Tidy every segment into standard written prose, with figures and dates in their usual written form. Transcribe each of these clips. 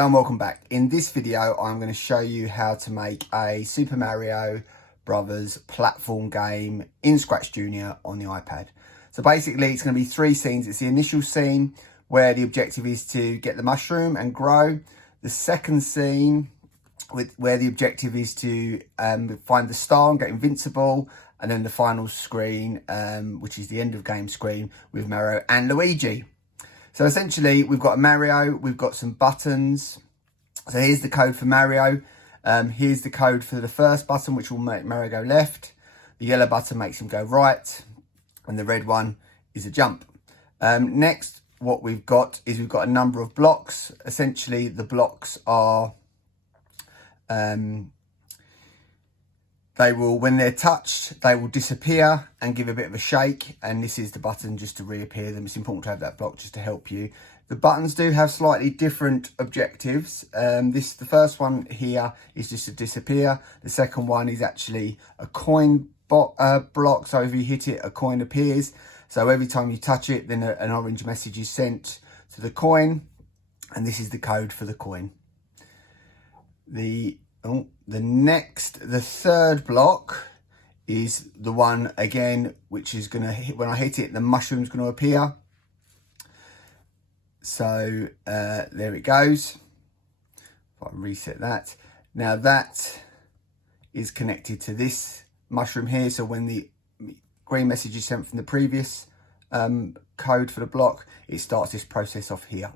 Hello and welcome back. In this video, I'm going to show you how to make a Super Mario Brothers platform game in ScratchJr on the iPad. So basically, it's going to be three scenes. It's the initial scene where the objective is to get the mushroom and grow. The second scene where the objective is to find the star and get invincible. And then the final screen, which is the end of game screen with Mario and Luigi. So essentially, we've got a Mario, we've got some buttons. So here's the code for Mario. Here's the code for the first button, which will make Mario go left. The yellow button makes him go right. And the red one is a jump. Next, what we've got is we've got a number of blocks. Essentially, the blocks are... they will, when they're touched, they will disappear and give a bit of a shake. And this is the button just to reappear them. It's important to have that block just to help you. The buttons do have slightly different objectives. The first one here is just to disappear. The second one is actually a coin block. So if you hit it, a coin appears. So every time you touch it, then an orange message is sent to the coin. And this is the code for the coin. The third block is the one again, which is going to hit, when I hit it, the mushroom's going to appear. So there it goes. If I reset that. Now that is connected to this mushroom here. So when the green message is sent from the previous code for the block, it starts this process off here.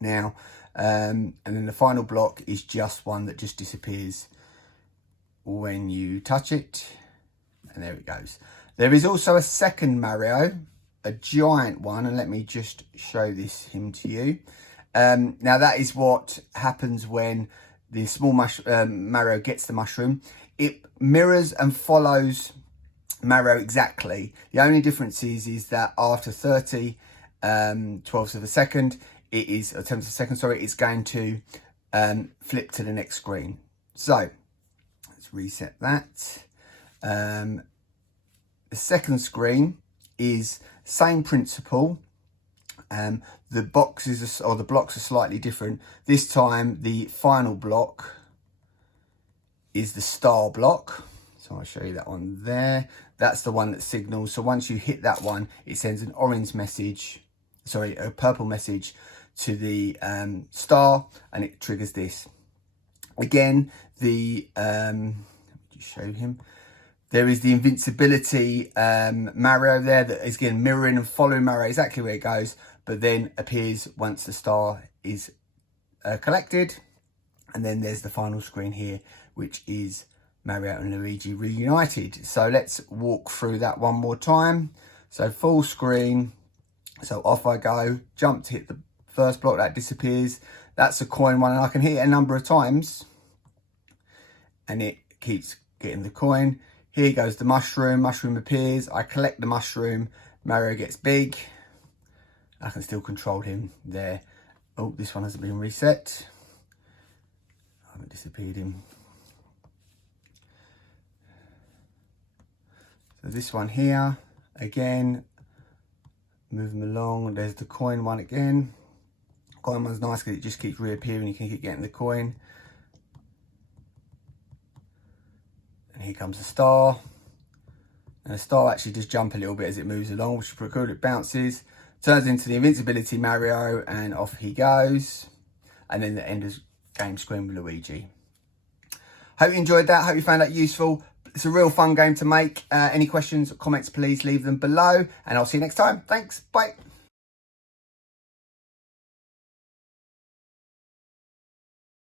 Now, and then the final block is just one that just disappears when you touch it, and there it goes. There is also a second Mario, a giant one, and let me just show him to you. Now that is what happens when the small Mario gets the mushroom. It mirrors and follows Mario exactly. The only difference is that after 30 12ths of a second, it is, or tenths of a second, sorry, it's going to flip to the next screen. So let's reset that. The second screen is same principle. The boxes or the blocks are slightly different. This time the final block is the star block. So I'll show you that one there. That's the one that signals. So once you hit that one, it sends an orange message, sorry, a purple message to the star, and it triggers this. Again, just show him. There is the invincibility Mario there that is again mirroring and following Mario exactly where it goes, but then appears once the star is collected. And then there's the final screen here, which is Mario and Luigi reunited. So let's walk through that one more time. So full screen. So off I go, jump to hit the first block, that disappears. That's a coin one, and I can hit it a number of times and it keeps getting the coin. Here goes the mushroom appears, I collect the mushroom, Mario gets big. I can still control him there. Oh, this one hasn't been reset. I haven't disappeared him. So this one here, again, move them along. There's the coin one again. Coin one's nice because it just keeps reappearing. You can keep getting the coin. And here comes the star. And the star actually does jump a little bit as it moves along, which is pretty cool. It bounces, turns into the invincibility Mario, and off he goes. And then the end of game screen with Luigi. Hope you enjoyed that. Hope you found that useful. It's a real fun game to make. Any questions or comments, please leave them below. And I'll see you next time. Thanks. Bye.